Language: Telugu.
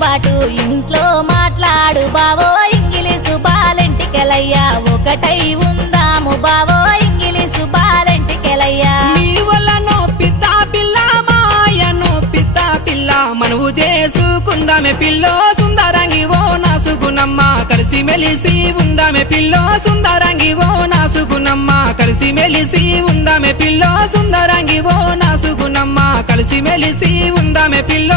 బాటు ఇంట్లో మాట్లాడు బావో ఇంగిలీసు బాలెంటికెలయ్యా ఒకటై ఉందాము బావో ఇంగిలీసు బాలెంటికెలయ్యా మీ వల్లనో పిత్త పిల్ల మాయనో పిత్త పిల్ల మనవు చేసుకుందామే పిల్లో సుందరంగి ఓ నాసుగునమ్మ కలిసి మెలిసి ఉందామే పిల్లో సుందరంగి ఓ నాసుగునమ్మ కలిసి మెలిసి ఉందామే పిల్లో సుందరంగి ఓ నాసుగునమ్మ కలిసి మెలిసి ఉందామే పిల్లో